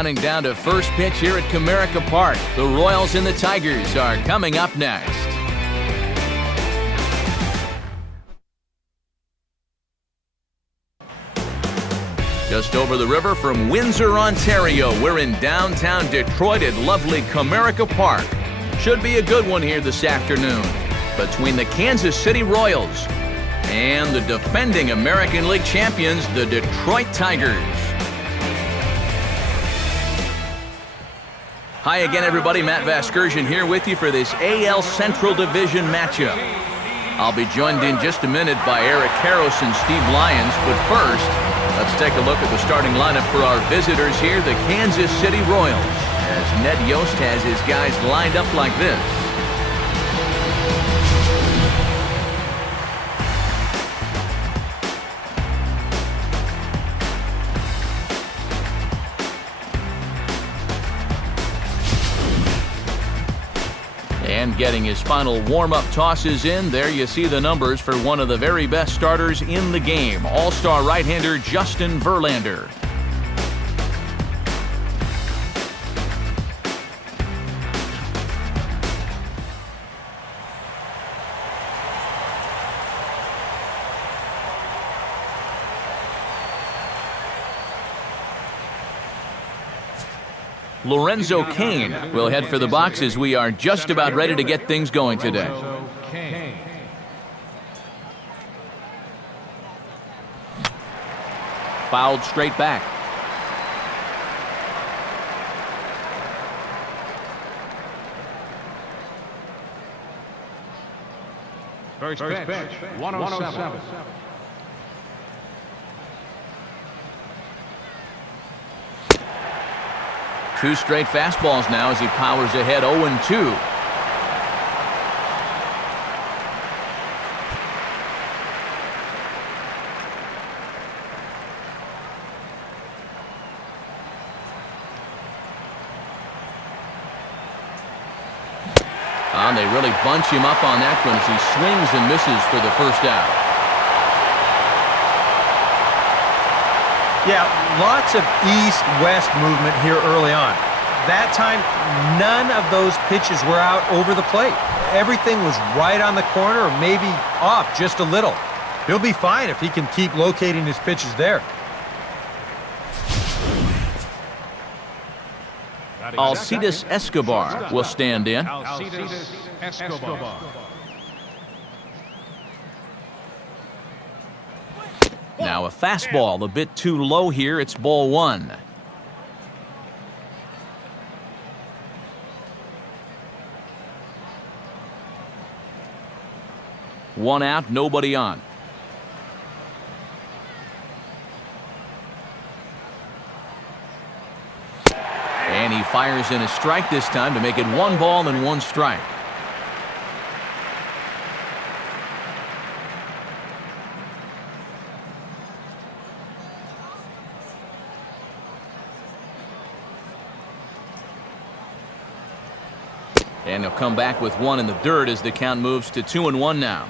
counting down to first pitch here at Comerica Park. The Royals and the Tigers are coming up next. Just over the river from Windsor, Ontario, we're in downtown Detroit at lovely Comerica Park. Should be a good one here this afternoon between the Kansas City Royals and the defending American League champions, the Detroit Tigers. Hi again, everybody. Matt Vasgersian here with you for this AL Central Division matchup. I'll be joined in just a minute by Eric Karros and Steve Lyons, but first, let's take a look at the starting lineup for our visitors here, the Kansas City Royals, as Ned Yost has his guys lined up like this. And getting his final warm-up tosses in, there you see the numbers for one of the very best starters in the game, all-star right-hander Justin Verlander. Lorenzo Cain will head for the box as we are just about ready to get things going today. Fouled straight back. First pitch, 107. Two straight fastballs now as he powers ahead 0-2. And they really bunch him up on that one as he swings and misses for the first out. Yeah, lots of east-west movement here early on. That time, none of those pitches were out over the plate. Everything was right on the corner or maybe off just a little. He'll be fine if he can keep locating his pitches there. Alcides Escobar will stand in. Alcides Escobar. Now a fastball a bit too low here. It's ball one. One out, nobody on. And he fires in a strike this time to make it 1 ball and 1 strike. And he'll come back with 1 in the dirt as the count moves to 2-1 now.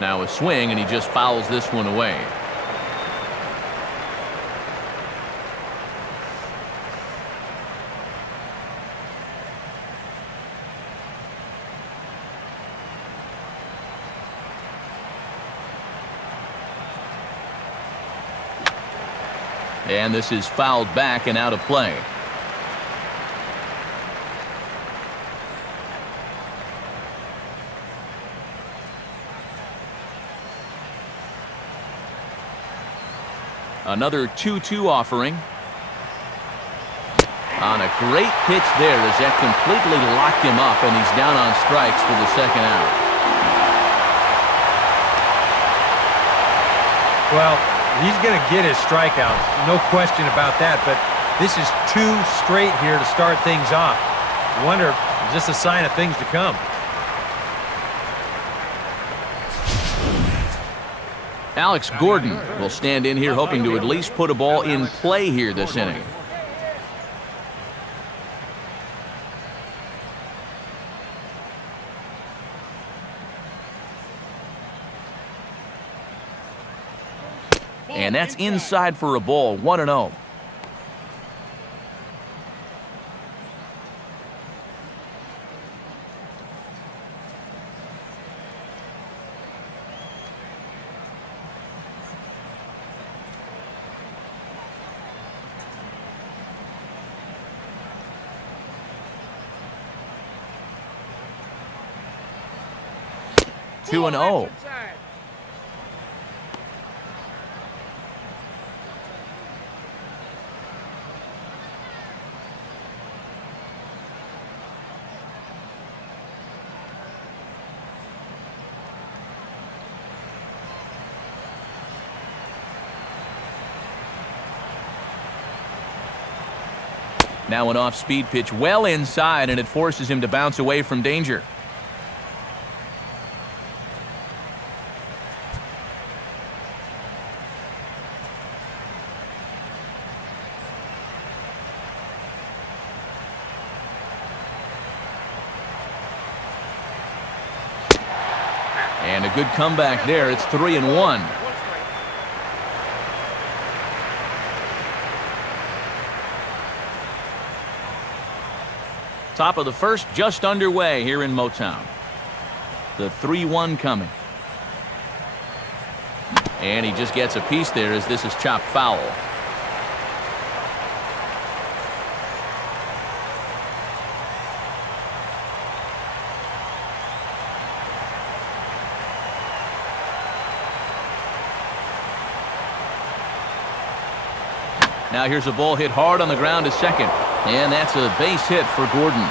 Now a swing, and he just fouls this one away. And this is fouled back and out of play. Another 2-2 offering. On a great pitch there as that completely locked him up, and he's down on strikes for the second out. Well, he's going to get his strikeouts, no question about that, but this is 2 straight here to start things off. I wonder, is this a sign of things to come? Alex Gordon will stand in here hoping to at least put a ball in play here this inning. And that's inside for a ball, 1-0. Two and 0. Now an off-speed pitch well inside, and it forces him to bounce away from danger. And a good comeback there. It's 3-1. Top of the first just underway here in Motown. The 3-1 coming. And he just gets a piece there as this is chopped foul. Now here's a ball hit hard on the ground to second. And that's a base hit for Gordon.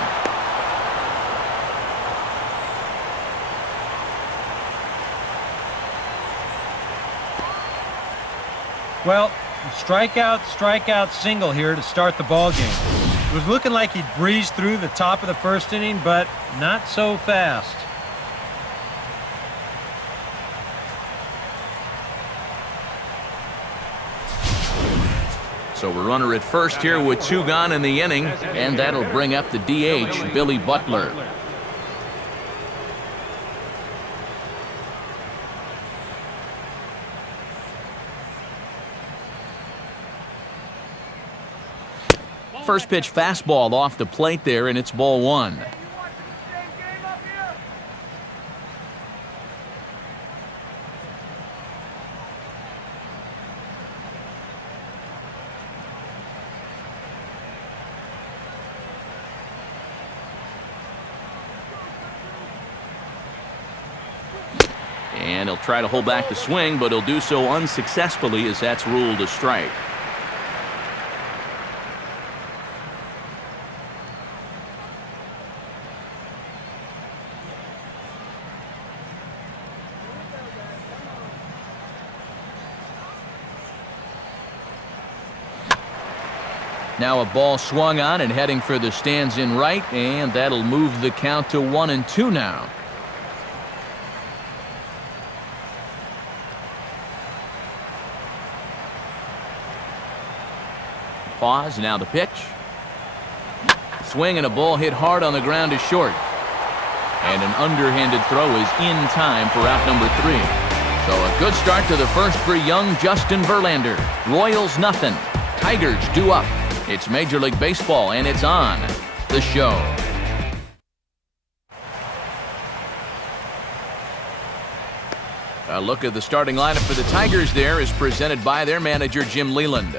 Well, strikeout, single here to start the ball game. It was looking like he'd breezed through the top of the first inning, but not so fast. So we're runner at first here with 2 gone in the inning, and that'll bring up the DH, Billy Butler. First pitch fastball off the plate there, and it's ball 1. And he'll try to hold back the swing, but he'll do so unsuccessfully as that's ruled a strike. Now a ball swung on and heading for the stands in right, and that'll move the count to 1-2 now. Pause, now the pitch. Swing and a ball hit hard on the ground is short. And an underhanded throw is in time for out number 3. So a good start to the first for young Justin Verlander. Royals nothing. Tigers due up. It's Major League Baseball, and it's on the show. A look at the starting lineup for the Tigers there is presented by their manager, Jim Leyland.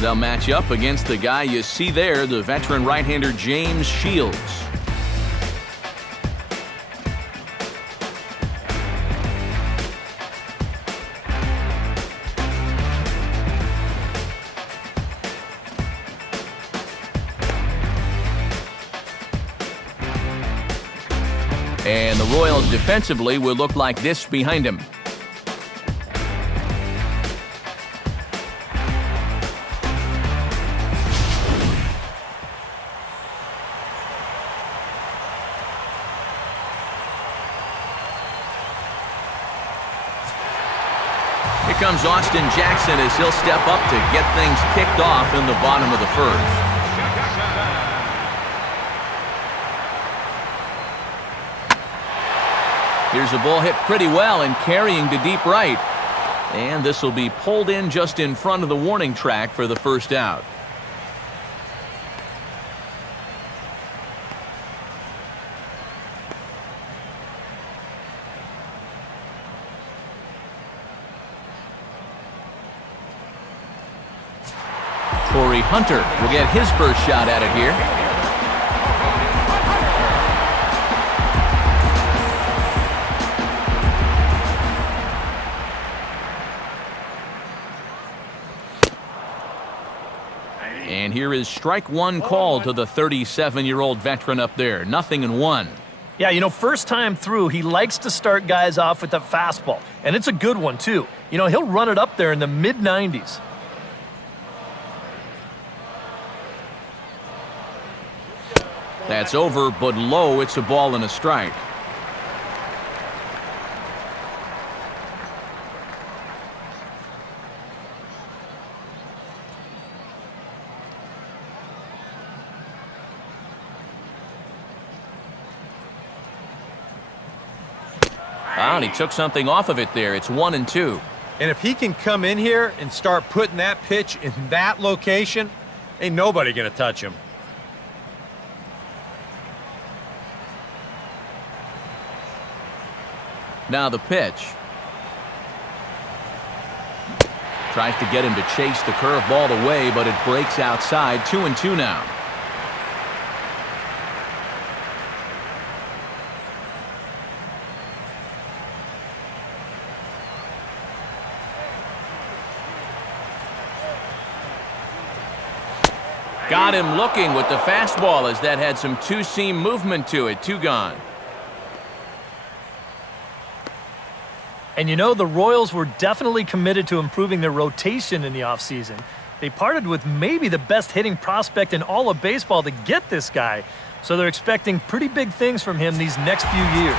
They'll match up against the guy you see there, the veteran right-hander James Shields. And the Royals defensively will look like this behind him. Here comes Austin Jackson as he'll step up to get things kicked off in the bottom of the first. Here's a ball hit pretty well and carrying to deep right. And this will be pulled in just in front of the warning track for the first out. Corey Hunter will get his first shot at it here. And here is strike one called to the 37-year-old veteran up there. 0-1. Yeah, you know, first time through, he likes to start guys off with a fastball. And it's a good one, too. You know, he'll run it up there in the mid-90s. That's over, but low. It's a ball and a strike. Wow, and he took something off of it there. It's 1-2. And if he can come in here and start putting that pitch in that location, ain't nobody going to touch him. Now the pitch. Tries to get him to chase the curveball away, but it breaks outside. 2-2 now. Got him looking with the fastball as that had some two-seam movement to it. 2 gone. And you know, the Royals were definitely committed to improving their rotation in the offseason. They parted with maybe the best hitting prospect in all of baseball to get this guy. So they're expecting pretty big things from him these next few years.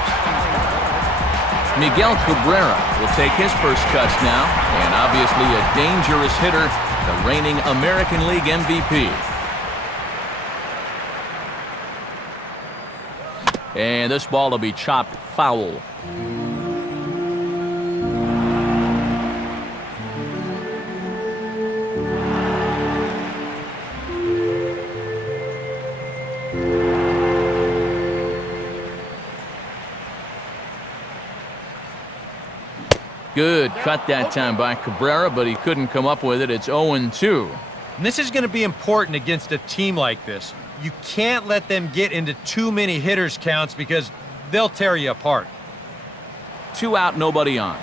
Miguel Cabrera will take his first cuts now. And obviously a dangerous hitter, the reigning American League MVP. And this ball will be chopped foul. Good cut that time by Cabrera, but he couldn't come up with it. It's 0-2. And this is going to be important against a team like this. You can't let them get into too many hitters counts because they'll tear you apart. 2 out, nobody on.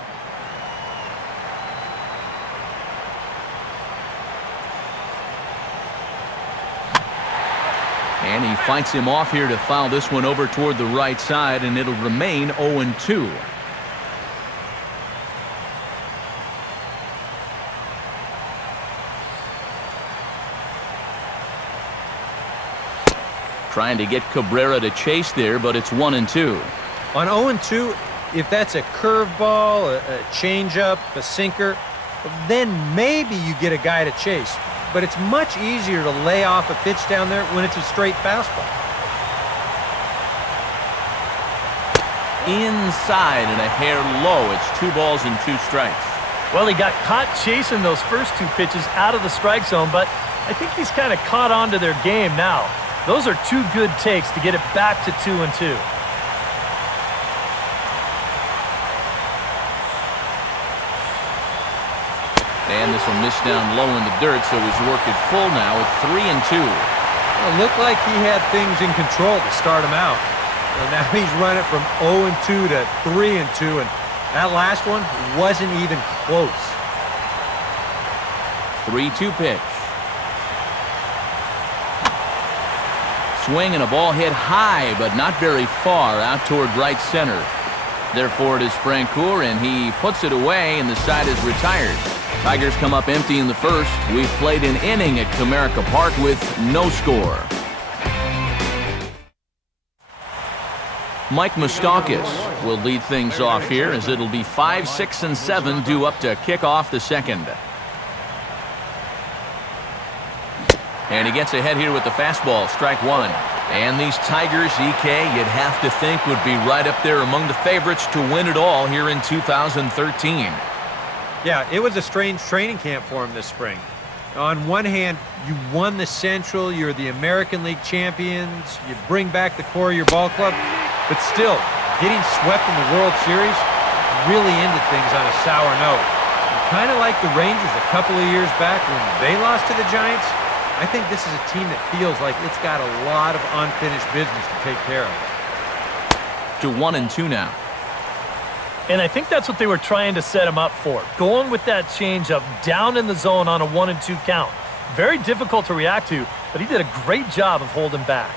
And he fights him off here to foul this one over toward the right side, and it'll remain 0-2. Trying to get Cabrera to chase there, but it's 1-2. On 0-2, if that's a curveball, a changeup, a sinker, then maybe you get a guy to chase. But it's much easier to lay off a pitch down there when it's a straight fastball. Inside and a hair low. It's 2 balls and 2 strikes. Well, he got caught chasing those first 2 pitches out of the strike zone, but I think he's kind of caught on to their game now. Those are 2 good takes to get it back to 2-2. And this will miss down low in the dirt, so he's worked it full now at 3-2. It looked like he had things in control to start him out. And now he's running from 0-2 to 3-2, and that last one wasn't even close. 3-2 pitch. Swing and a ball hit high, but not very far out toward right center. Therefore, it is Francoeur, and he puts it away, and the side is retired. Tigers come up empty in the first. We've played an inning at Comerica Park with no score. Mike Moustakas will lead things off here as it'll be 5, 6, and 7 due up to kick off the second. And he gets ahead here with the fastball, strike one. And these Tigers, EK, you'd have to think would be right up there among the favorites to win it all here in 2013. Yeah, it was a strange training camp for him this spring. On one hand, you won the Central, you're the American League champions, you bring back the core of your ball club, but still, getting swept in the World Series really ended things on a sour note. Kind of like the Rangers a couple of years back when they lost to the Giants. I think this is a team that feels like it's got a lot of unfinished business to take care of. To 1-2 now. And I think that's what they were trying to set him up for. Going with that changeup down in the zone on a 1-2 count. Very difficult to react to, but he did a great job of holding back.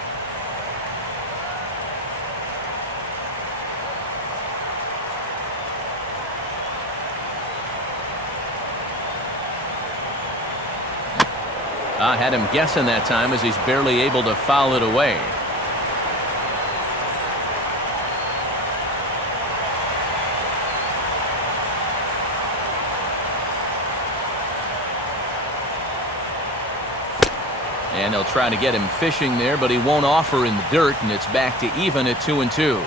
I had him guessing that time as he's barely able to foul it away. And they'll try to get him fishing there, but he won't offer in the dirt, and it's back to even at 2-2.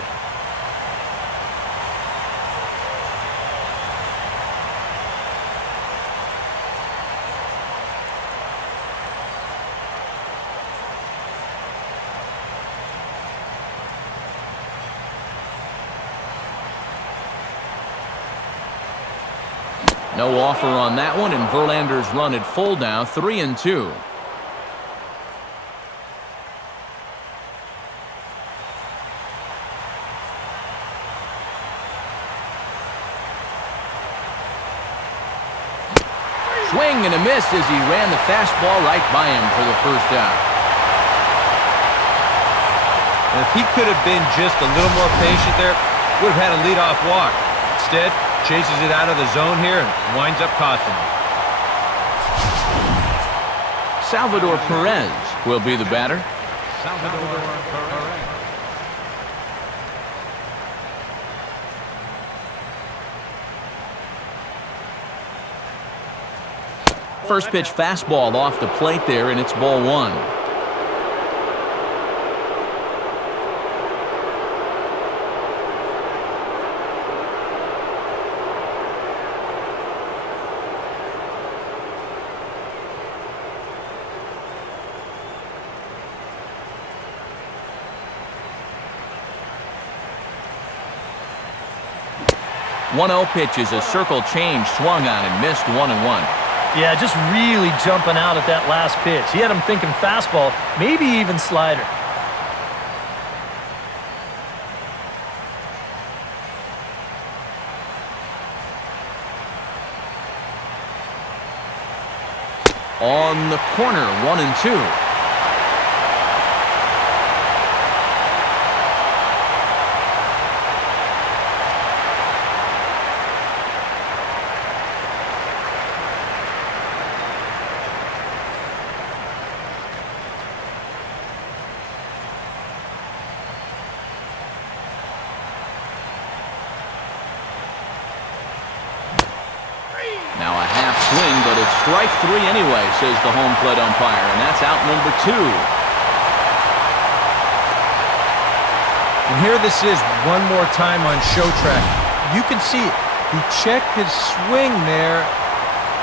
No offer on that one, and Verlander's run at full now, 3-2. Swing and a miss as he ran the fastball right by him for the first out. And if he could have been just a little more patient there, would have had a leadoff walk. Instead, chases it out of the zone here and winds up costing him. Salvador Perez will be the batter. Salvador Perez. First pitch fastball off the plate there, and it's ball one. One-0 pitch is a circle change, swung on and missed 1-1. Yeah, just really jumping out at that last pitch. He had him thinking fastball, maybe even slider. On the corner, 1-2. Now a half swing, but it's strike three anyway, says the home plate umpire, and that's out number 2. And here this is one more time on show track. You can see it. He checked his swing there,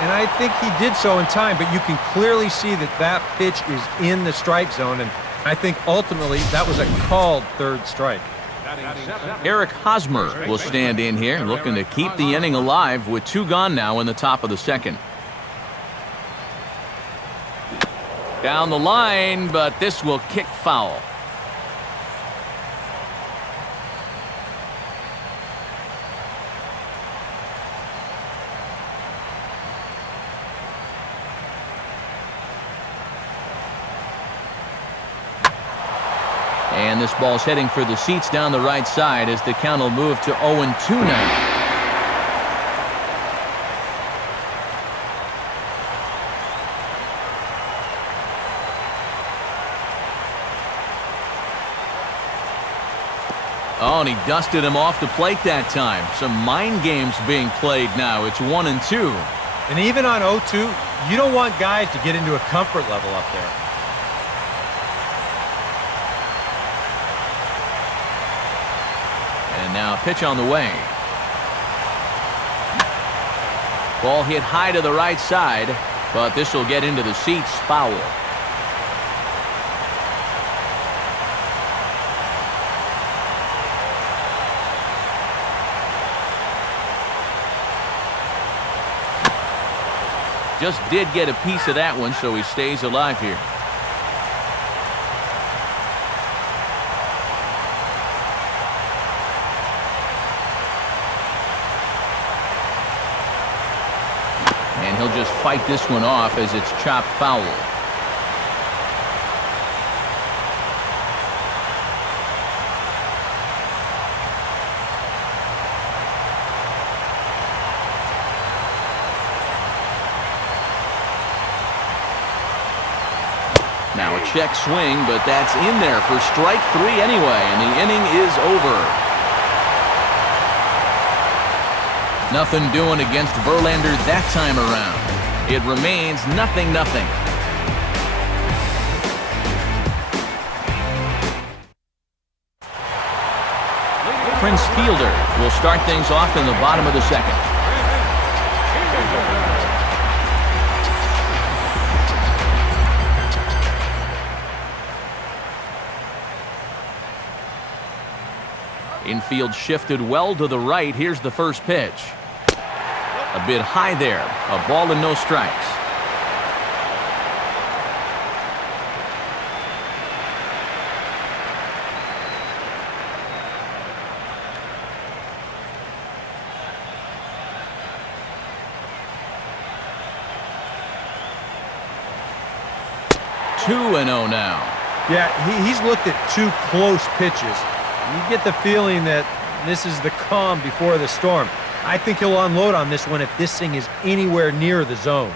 and I think he did so in time, but you can clearly see that that pitch is in the strike zone, and I think ultimately that was a called third strike. Eric Hosmer will stand in here, looking to keep the inning alive with 2 gone now in the top of the second. Down the line, but this will kick foul. And this ball's heading for the seats down the right side as the count will move to 0-2 now. Oh, and he dusted him off the plate that time. Some mind games being played now. It's 1-2. And even on 0-2, you don't want guys to get into a comfort level up there. And now a pitch on the way. Ball hit high to the right side, but this will get into the seats, foul. Just did get a piece of that one, so he stays alive here. And he'll just fight this one off as it's chopped foul. Now a check swing, but that's in there for strike 3 anyway, and the inning is over. Nothing doing against Verlander that time around. It remains 0-0. Prince Fielder will start things off in the bottom of the second. Infield shifted well to the right. Here's the first pitch. A bit high there. A ball and no strikes. Two and 0 now. Yeah, he's looked at 2 close pitches. You get the feeling that this is the calm before the storm. I think he'll unload on this one if this thing is anywhere near the zone.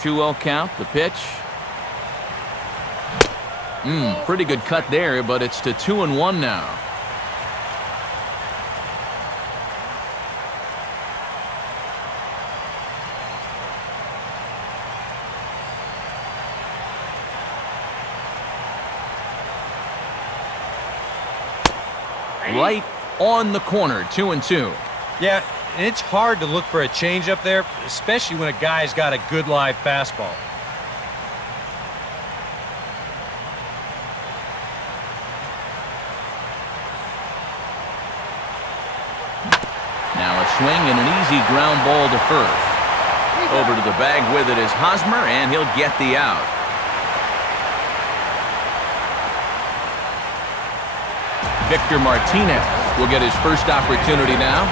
Two-0 count, the pitch. Pretty good cut there, but it's to 2-1 now. Right on the corner, 2-2. Yeah, and it's hard to look for a change up there, especially when a guy's got a good live fastball. Now a swing and an easy ground ball to first. Over to the bag with it is Hosmer, and he'll get the out. Victor Martinez will get his first opportunity now.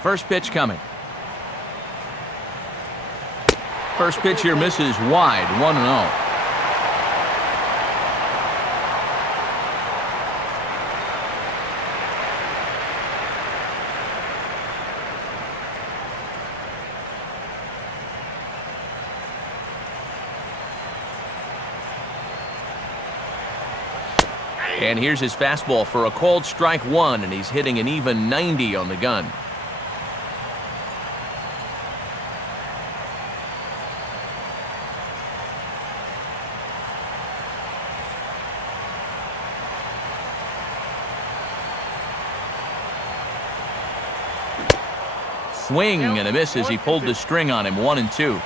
First pitch coming. First pitch here misses wide, 1-0. And here's his fastball for a called strike 1, and he's hitting an even 90 on the gun. Swing and a miss as he pulled the string on him, 1-2.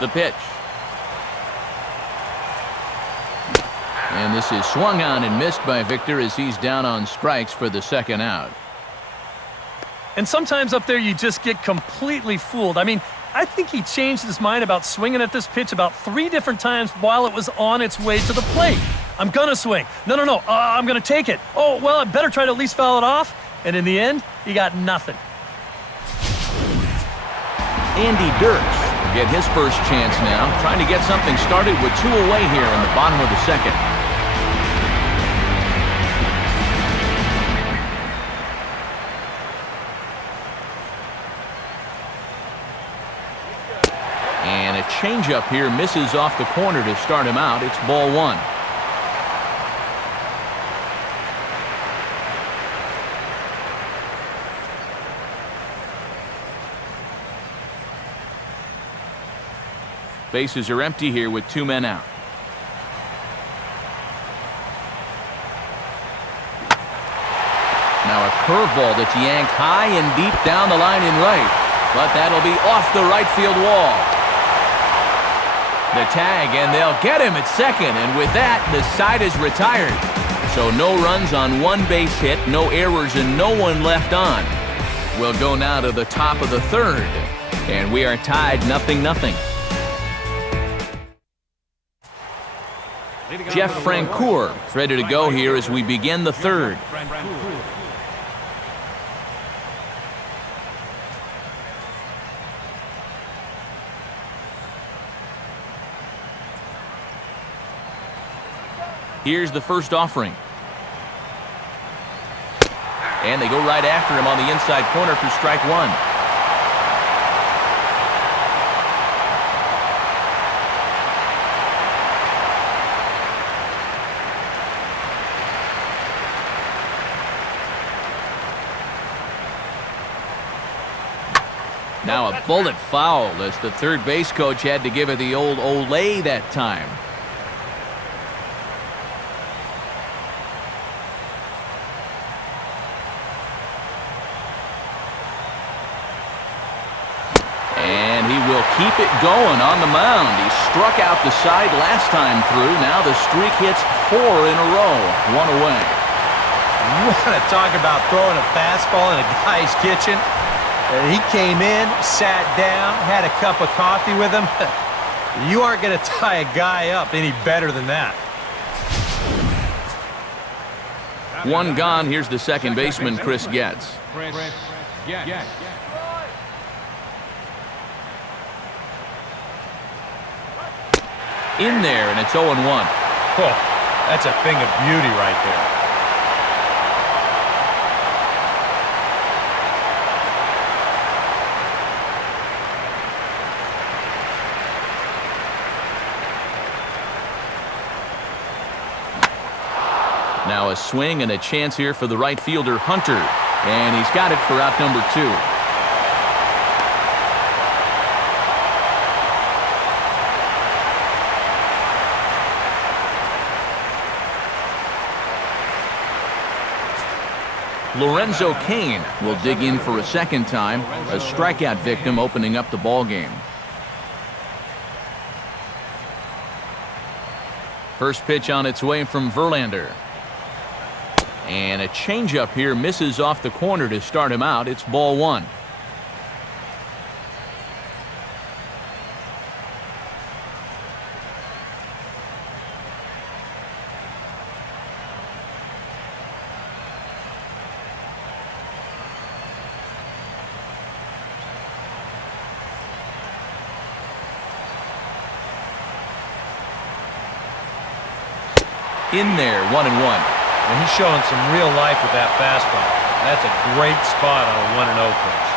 The pitch. And this is swung on and missed by Victor as he's down on strikes for the second out. And sometimes up there you just get completely fooled. I mean, I think he changed his mind about swinging at this pitch about 3 different times while it was on its way to the plate. I'm gonna swing. No. I'm gonna take it. Oh, well, I better try to at least foul it off. And in the end, he got nothing. Andy Dirks will get his first chance now, trying to get something started with 2 away here in the bottom of the second. And a changeup here misses off the corner to start him out. It's ball 1. Bases are empty here with 2 men out. Now a curveball that's yanked high and deep down the line in right. But that'll be off the right field wall. The tag, and they'll get him at second. And with that, the side is retired. So no runs on 1 base hit, no errors, and no one left on. We'll go now to the top of the 3rd. And we are tied 0-0. Jeff Francoeur is ready to go here as we begin the 3rd. Here's the first offering. And they go right after him on the inside corner for strike 1. Now a bullet foul as the third base coach had to give it the old Olay that time. And he will keep it going on the mound. He struck out the side last time through. Now the streak hits 4 in a row. 1 away. You want to talk about throwing a fastball in a guy's kitchen? He came in, sat down, had a cup of coffee with him. You aren't going to tie a guy up any better than that. 1 gone. Here's the second baseman, Chris Getz. In there, and it's 0-1. Oh, that's a thing of beauty right there. Now a swing and a chance here for the right fielder, Hunter. And he's got it for out number 2. Lorenzo Cain will dig in for a second time. A strikeout victim opening up the ball game. First pitch on its way from Verlander. And a changeup here misses off the corner to start him out. It's ball 1. In there, 1-1. And he's showing some real life with that fastball. That's a great spot on a 1-0 pitch.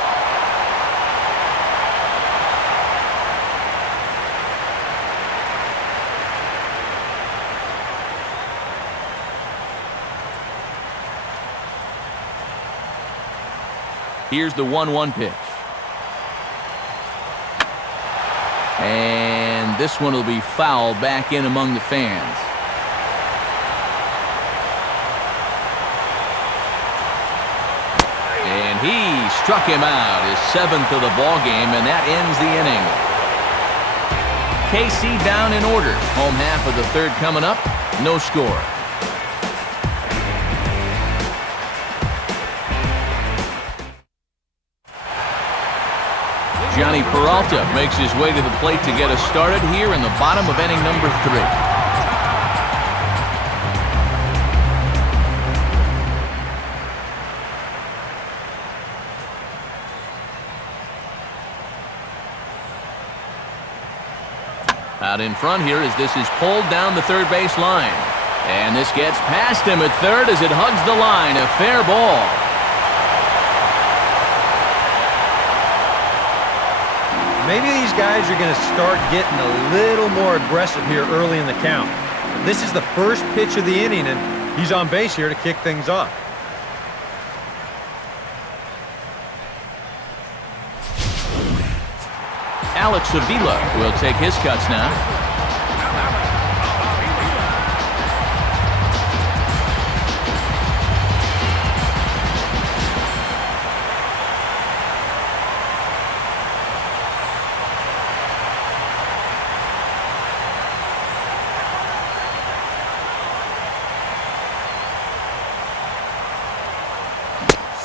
Here's the 1-1 pitch. And this one will be fouled back in among the fans. He struck him out, his 7th of the ball game, and that ends the inning. KC down in order. Home half of the 3rd coming up. No score. Johnny Peralta makes his way to the plate to get us started here in the bottom of inning number 3. Out in front here as this is pulled down the third base line. And this gets past him at third as it hugs the line. A fair ball. Maybe these guys are going to start getting a little more aggressive here early in the count. This is the first pitch of the inning, and he's on base here to kick things off. Alex Avila will take his cuts now.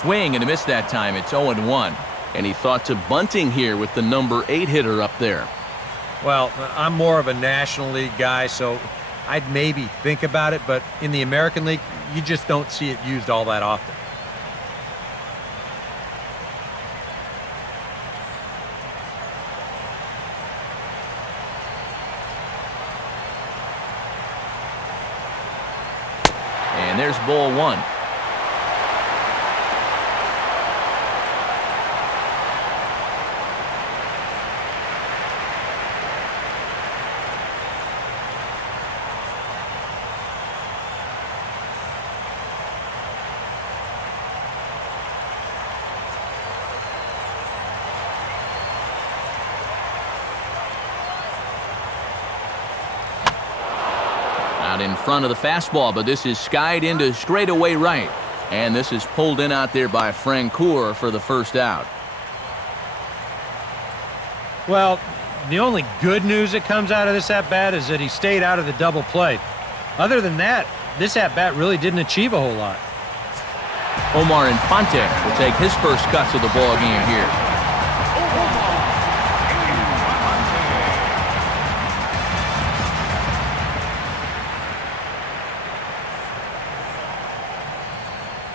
Swing and a miss that time. It's 0-1. And he thought to bunting here with the number 8 hitter up there. Well, I'm more of a National League guy, so I'd maybe think about it, but in the American League, you just don't see it used all that often. And there's ball 1. In front of the fastball, but this is skied into straightaway right. And this is pulled in out there by Francoeur for the first out. Well, the only good news that comes out of this at-bat is that he stayed out of the double play. Other than that, this at-bat really didn't achieve a whole lot. Omar Infante will take his first cuts of the ball game here.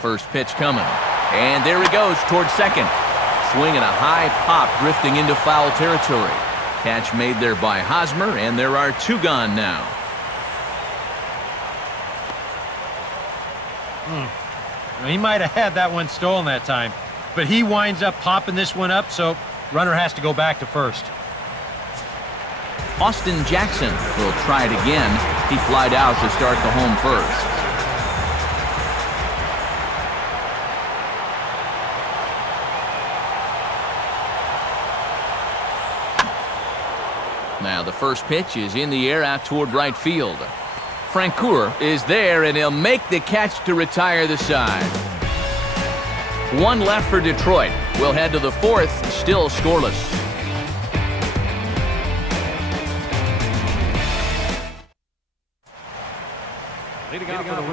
First pitch coming. And there he goes towards second. Swinging a high pop, drifting into foul territory. Catch made there by Hosmer, and there are 2 gone now. He might have had that one stolen that time, but he winds up popping this one up, so runner has to go back to first. Austin Jackson will try it again. He flied out to start the home first. Now the first pitch is in the air out toward right field. Francoeur is there, and he'll make the catch to retire the side. 1 left for Detroit. We'll head to the 4th, still scoreless.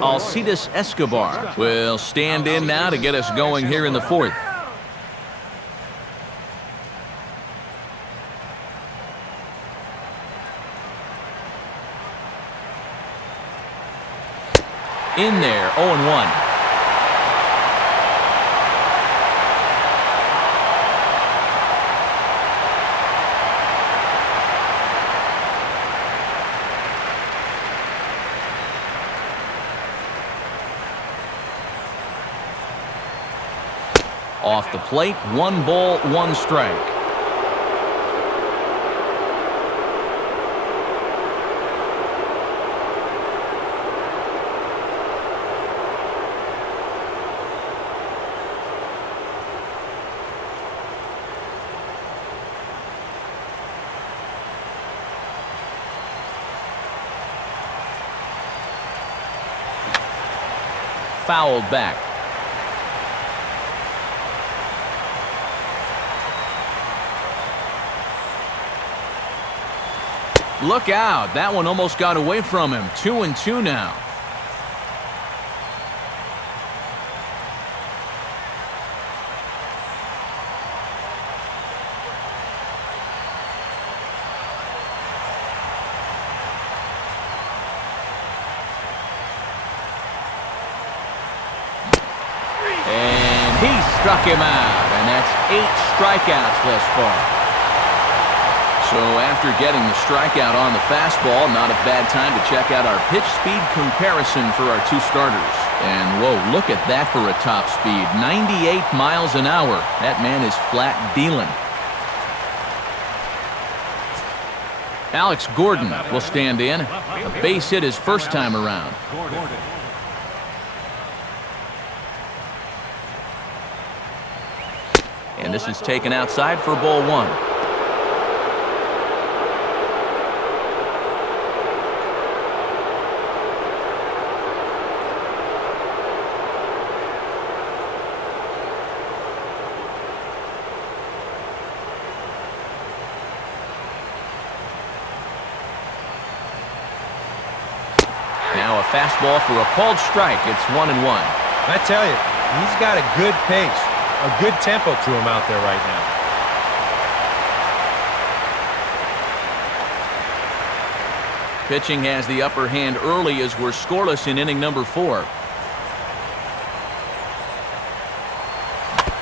Alcides Escobar will stand in now to get us going here in the 4th. In there, 0-1. Off the plate, 1 ball, 1 strike. Fouled back. Look out. That one almost got away from him. 2-2 now. struck him out, and that's 8 strikeouts thus far. So after getting the strikeout on the fastball, not a bad time to check out our pitch speed comparison for our 2 starters. And whoa, look at that for a top speed. 98 miles an hour. That man is flat dealing. Alex Gordon will stand in. A base hit his first time around. And this is taken outside for ball 1. Now a fastball for a called strike. It's 1-1. I tell you, he's got a good pace, a good tempo to him out there right now. Pitching has the upper hand early as we're scoreless in inning number 4.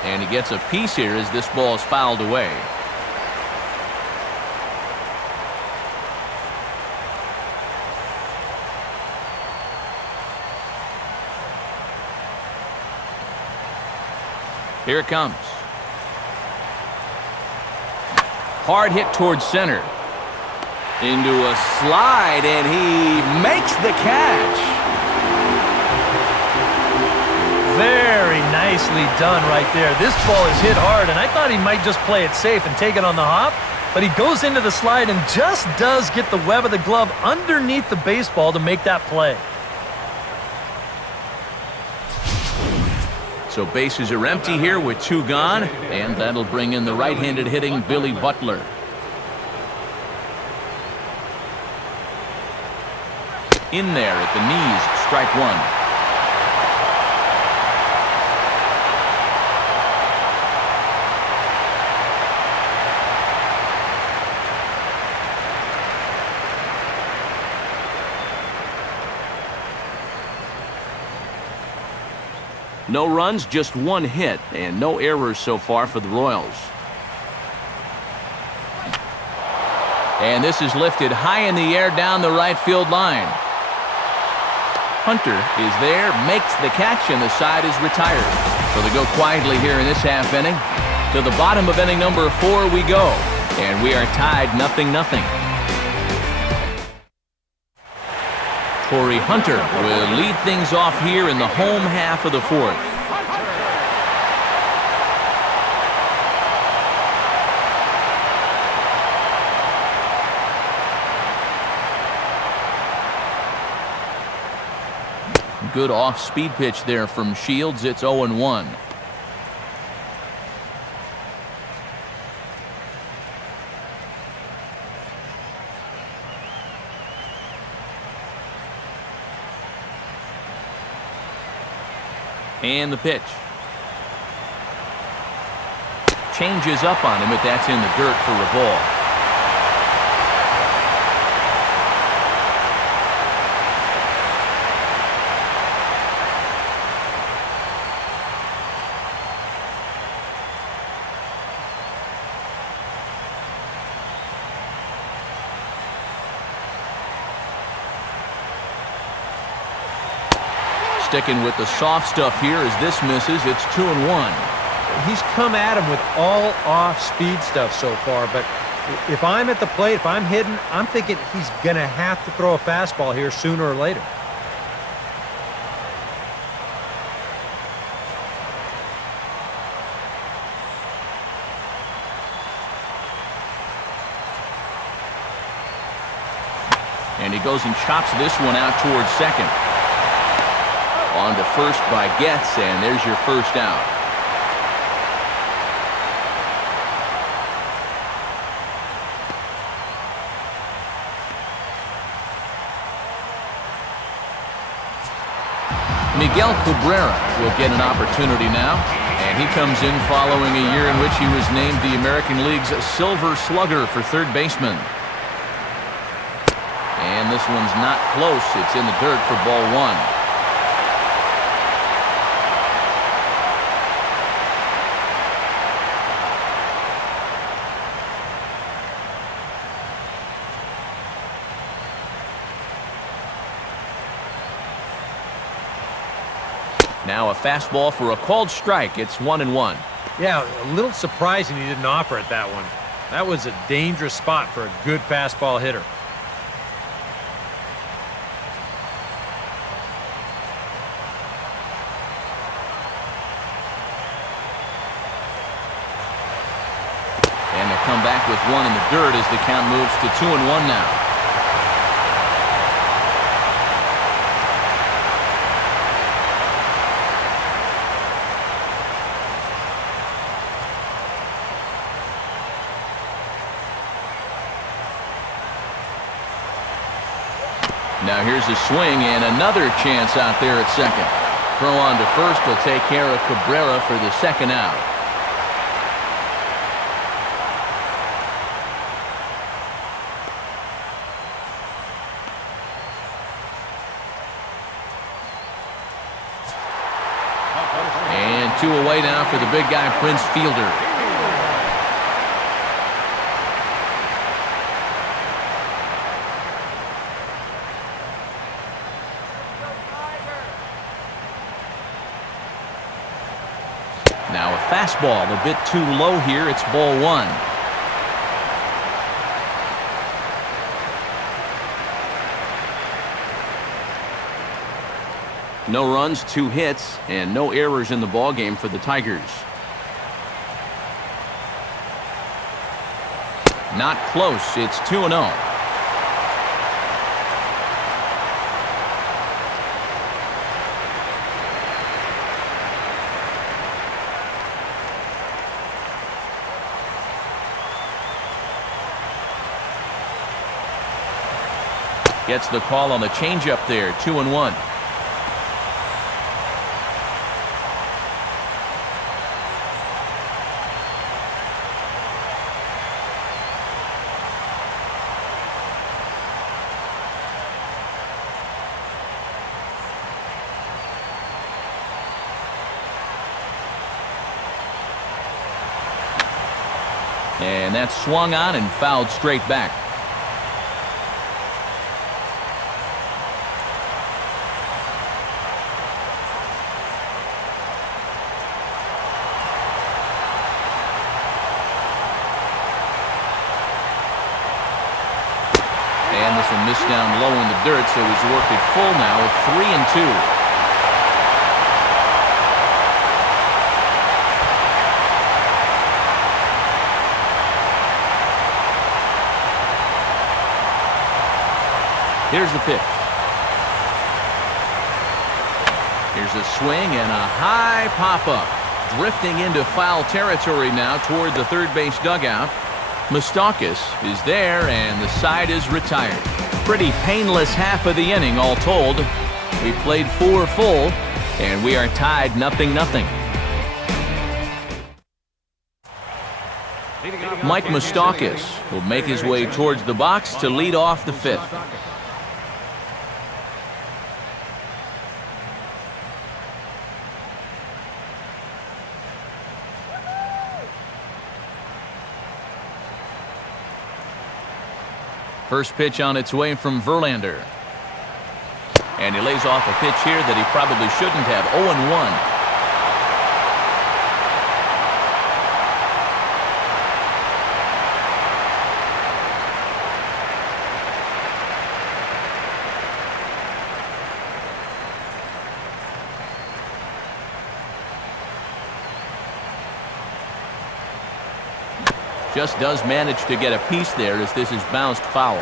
And he gets a piece here as this ball is fouled away. Here it comes. Hard hit towards center. Into a slide, and he makes the catch. Very nicely done right there. This ball is hit hard, and I thought he might just play it safe and take it on the hop, but he goes into the slide and just does get the web of the glove underneath the baseball to make that play. So bases are empty here with 2 gone, and that'll bring in the right-handed hitting Billy Butler. In there at the knees, strike 1. No runs, just 1 hit, and no errors so far for the Royals. And this is lifted high in the air down the right field line. Hunter is there, makes the catch, and the side is retired. So they go quietly here in this half inning. To the bottom of inning number 4 we go, and we are tied 0-0. Torrey Hunter will lead things off here in the home half of the 4th. Good off-speed pitch there from Shields. It's 0-1. And the pitch. Changes up on him, but that's in the dirt for a ball. Sticking with the soft stuff here as this misses. It's 2-1. He's come at him with all off-speed stuff so far, but if I'm at the plate, if I'm hitting, I'm thinking he's going to have to throw a fastball here sooner or later. And he goes and chops this one out towards second. On to first by Getz, and there's your first out. Miguel Cabrera will get an opportunity now, and he comes in following a year in which he was named the American League's Silver Slugger for third baseman. And this one's not close. It's in the dirt for ball 1. Now a fastball for a called strike. It's 1-1. Yeah, a little surprising he didn't offer it that one. That was a dangerous spot for a good fastball hitter. And they'll come back with one in the dirt as the count moves to 2-1 now. Now here's a swing and another chance out there at second. Throw on to first will take care of Cabrera for the second out. And 2 away now for the big guy, Prince Fielder. Now a fastball a bit too low here. It's ball 1. No runs, 2 hits, and no errors in the ballgame for the Tigers. Not close. It's 2-0. Gets the call on the changeup there, 2-1. And that's swung on and fouled straight back. And this one missed down low in the dirt, so he's worked it full now at 3-2. Here's the pitch. Here's a swing and a high pop-up. Drifting into foul territory now toward the third base dugout. Moustakas is there, and the side is retired. Pretty painless half of the inning, all told. We played 4 full, and we are tied 0-0. Mike Moustakas will make his way towards the box to lead off the 5th. First pitch on its way from Verlander. And he lays off a pitch here that he probably shouldn't have. 0-1. Just does manage to get a piece there as this is bounced foul.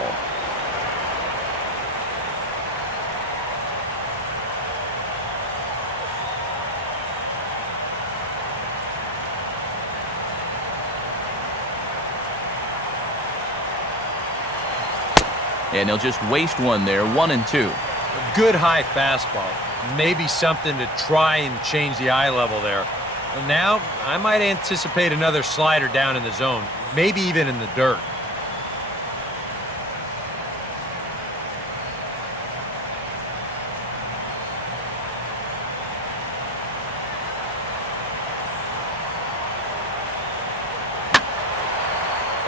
And he'll just waste one there, 1-2. A good high fastball. Maybe something to try and change the eye level there. And now, I might anticipate another slider down in the zone, maybe even in the dirt.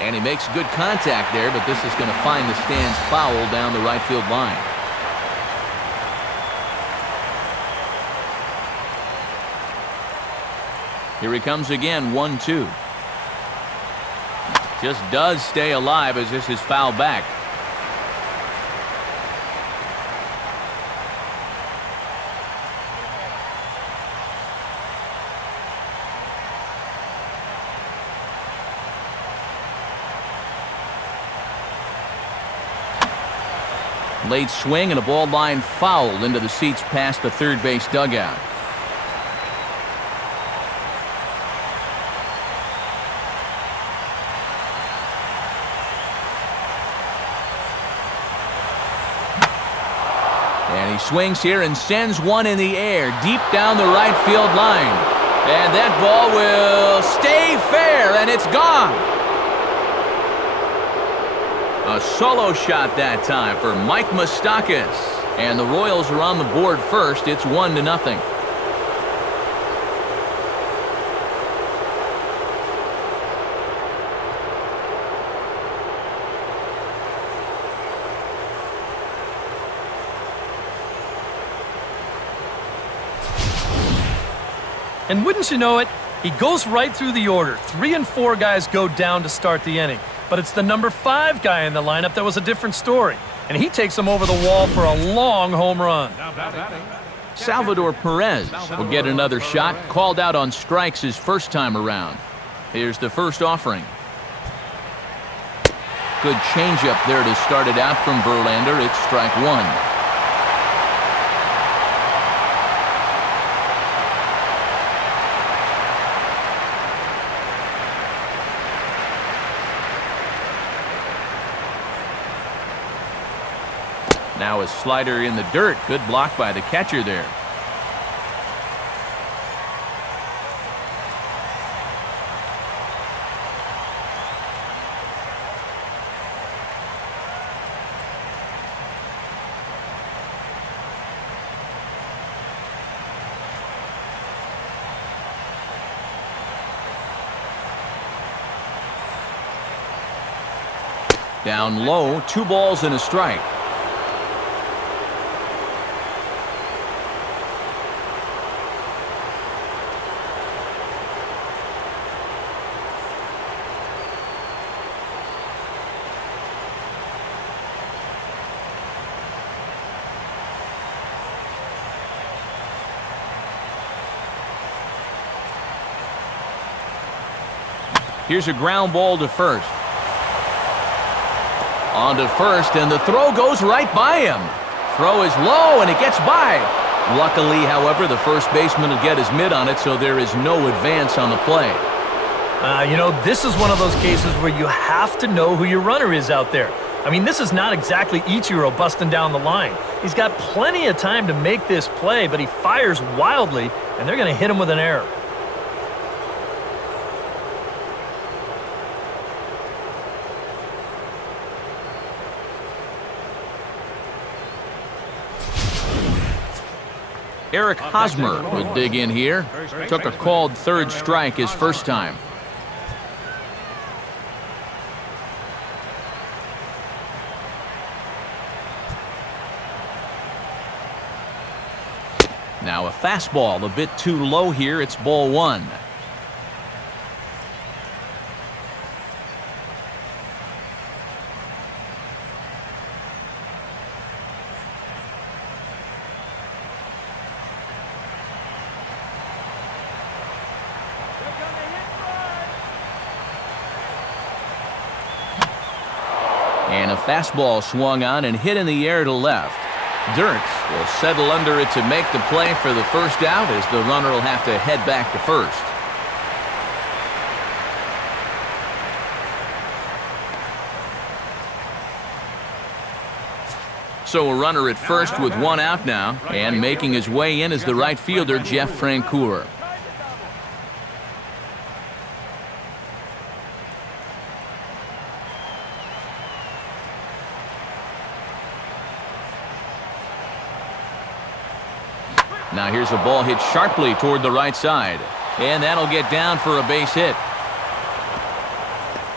And he makes good contact there, but this is going to find the stands foul down the right field line. Here he comes again, 1-2. Just does stay alive as this is fouled back. Late swing and a ball line foul into the seats past the third base dugout. And he swings here and sends one in the air deep down the right field line. And that ball will stay fair, and it's gone. A solo shot that time for Mike Moustakas. And the Royals are on the board first. It's 1-0. And wouldn't you know it, he goes right through the order. 3 and 4 guys go down to start the inning. But it's the number 5 guy in the lineup that was a different story. And he takes him over the wall for a long home run. Salvador Perez will get another shot, called out on strikes his first time around. Here's the first offering. Good changeup there to start it out from Verlander. It's strike 1. Now a slider in the dirt. Good block by the catcher there. Down low, 2 balls and a strike. Here's a ground ball to first. On to first, and the throw goes right by him. Throw is low, and it gets by. Luckily, however, the first baseman will get his mitt on it, so there is no advance on the play. This is one of those cases where you have to know who your runner is out there. I mean, this is not exactly Ichiro busting down the line. He's got plenty of time to make this play, but he fires wildly, and they're going to hit him with an error. Eric Hosmer will dig in here. Took a called third strike his first time. Now a fastball a bit too low here. It's ball 1. And a fastball swung on and hit in the air to left. Dirks will settle under it to make the play for the first out, as the runner will have to head back to first. So a runner at first with 1 out now, and making his way in is the right fielder, Jeff Francoeur. Now here's a ball hit sharply toward the right side, and that'll get down for a base hit.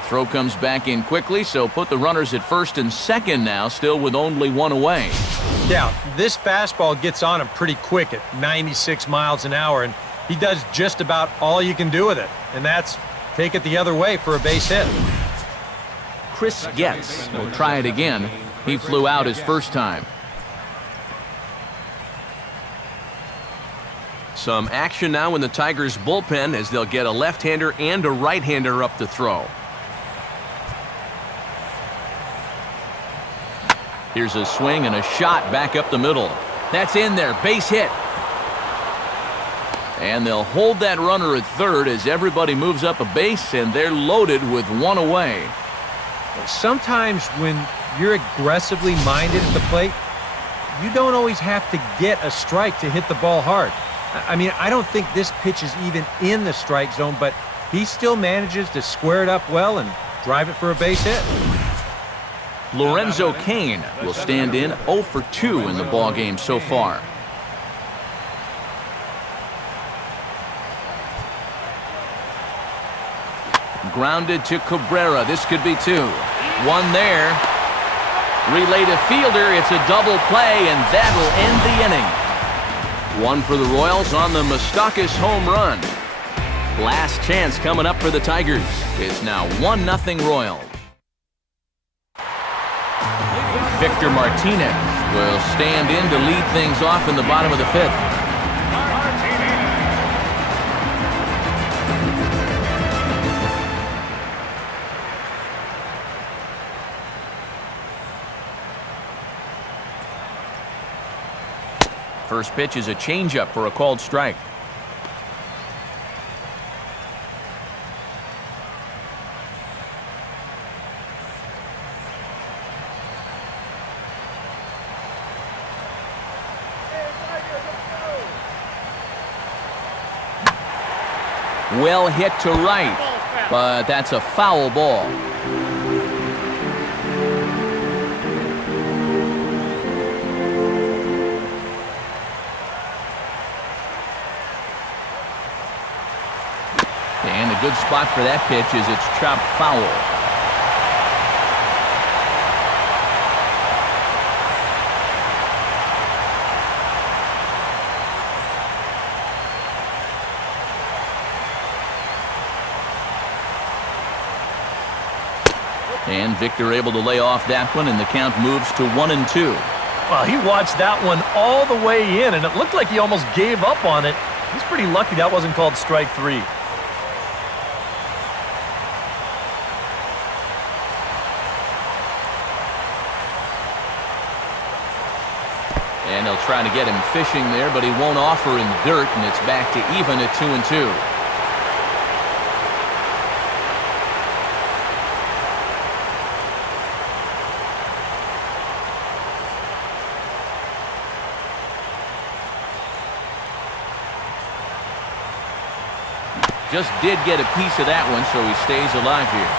Throw comes back in quickly, so put the runners at first and second now, still with only 1 away. Yeah, this fastball gets on him pretty quick at 96 miles an hour, and He does just about all you can do with it, and that's take it the other way for a base hit. Chris Getz will try it again. He flew out his first time. Some action now in the Tigers' bullpen as they'll get a left-hander and a right-hander up to throw. Here's a swing and a shot back up the middle. That's in there, base hit. And they'll hold that runner at third as everybody moves up a base, and they're loaded with one away. Sometimes when you're aggressively minded at the plate, you don't always have to get a strike to hit the ball hard. I mean, I don't think this pitch is even in the strike zone, but he still manages to square it up well and drive it for a base hit. Lorenzo Cain will stand in 0 for 2 in the ballgame so far. Grounded to Cabrera. This could be 2. One there. Relay to fielder. It's a double play, and that'll end the inning. One for the Royals on the Moustakas home run. Last chance coming up for the Tigers. It's now 1-0 Royals. Victor Martinez will stand in to lead things off in the bottom of the 5th. First pitch is a changeup for a called strike. Well hit to right, but that's a foul ball. And a good spot for that pitch is it's chopped foul. And Victor able to lay off that one, and the count moves to 1-2. Well, he watched that one all the way in, and it looked like he almost gave up on it. He's pretty lucky that wasn't called strike 3. And they'll try to get him fishing there, but he won't offer in dirt, and it's back to even at 2-2. Just did get a piece of that one, so he stays alive here.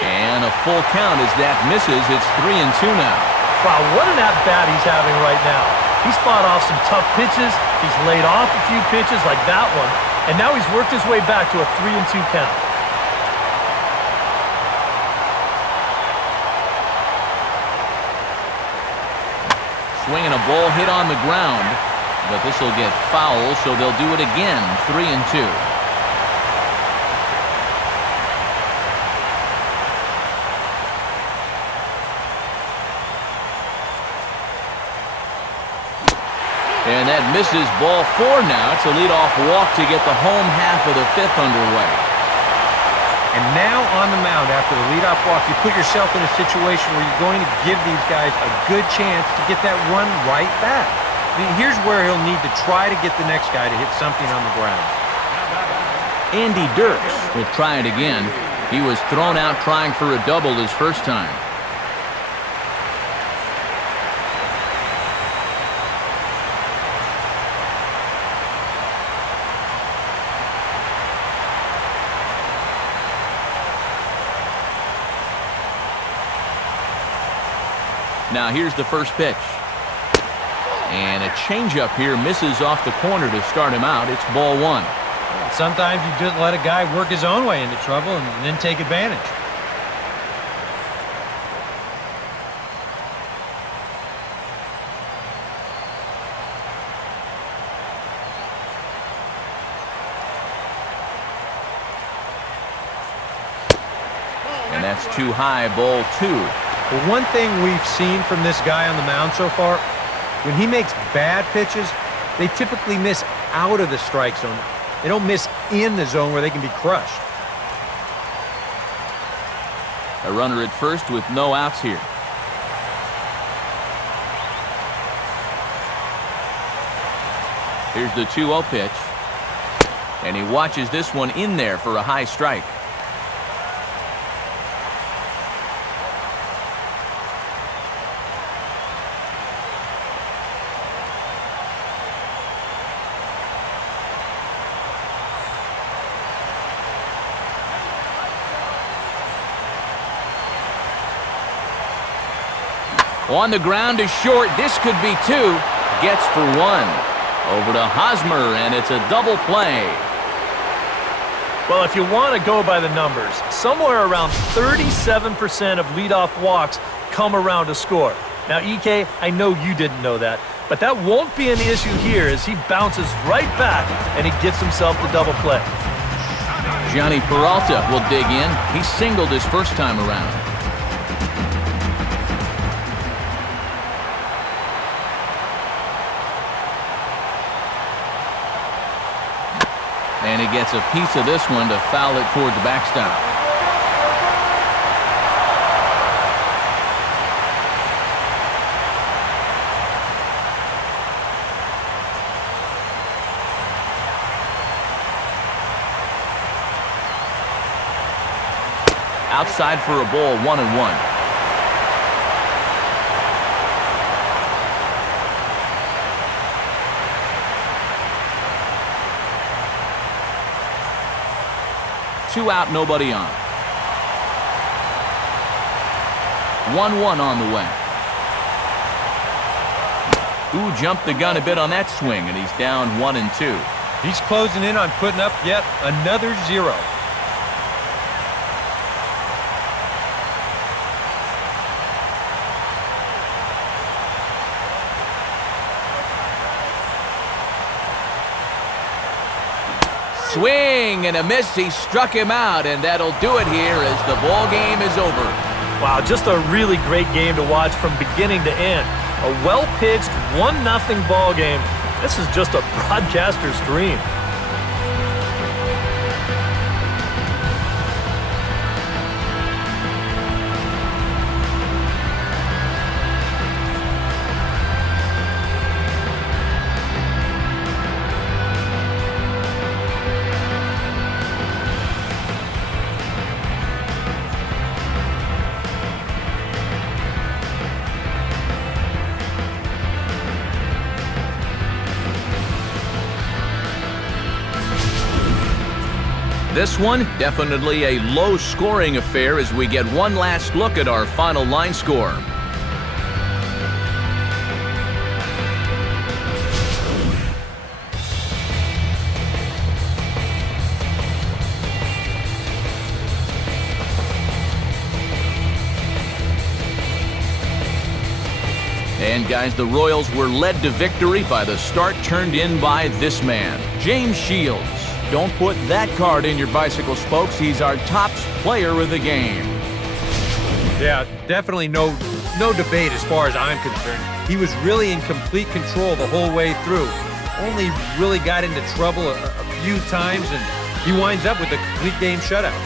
And a full count as that misses. It's 3-2 now. Wow, what an at-bat he's having right now. He's fought off some tough pitches. He's laid off a few pitches like that one. And now he's worked his way back to a 3-2 count. Swinging a ball hit on the ground, but this will get foul, so they'll do it again, 3-2. And that misses, ball 4 now. It's a leadoff walk to get the home half of the 5th underway. And now on the mound after the leadoff walk, you put yourself in a situation where you're going to give these guys a good chance to get that run right back. I mean, here's where he'll need to try to get the next guy to hit something on the ground. Andy Dirks will try it again. He was thrown out trying for a double his first time. Now here's the first pitch. And a changeup here misses off the corner to start him out. It's ball one. Sometimes you just let a guy work his own way into trouble and then take advantage. And that's too high, ball two. Well, one thing we've seen from this guy on the mound so far, when he makes bad pitches, they typically miss out of the strike zone. They don't miss in the zone where they can be crushed. A runner at first with no outs here. Here's the 2-0 pitch. And he watches this one in there for a high strike. On the ground is short. This could be two. Gets for one. Over to Hosmer, and it's a double play. Well, if you want to go by the numbers, somewhere around 37% of leadoff walks come around to score. Now, EK, I know you didn't know that, but that won't be an issue here as he bounces right back and he gets himself the double play. Johnny Peralta will dig in. He singled his first time around. And he gets a piece of this one to foul it toward the backstop. Outside for a ball, 1-1. Two out, nobody on. 1-1 on the way. Ooh, jumped the gun a bit on that swing, and he's down 1-2. He's closing in on putting up yet another 0. Swing and a miss. He struck him out, and that'll do it here as the ball game is over. Wow, just a really great game to watch from beginning to end. A well-pitched 1-0 ball game. This is just a broadcaster's dream. This one, definitely a low-scoring affair as we get one last look at our final line score. And guys, the Royals were led to victory by the start turned in by this man, James Shields. Don't put that card in your bicycle spokes. He's our top player of the game. Yeah, definitely no debate as far as I'm concerned. He was really in complete control the whole way through. Only really got into trouble a few times, and he winds up with a complete game shutout.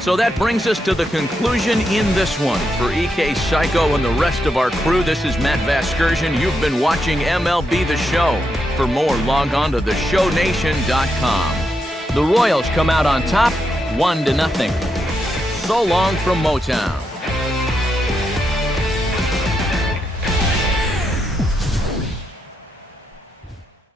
So that brings us to the conclusion in this one. For EK Psycho and the rest of our crew, this is Matt Vasgersian. You've been watching MLB The Show. For more, log on to theshownation.com. The Royals come out on top, 1-0. So long from Motown.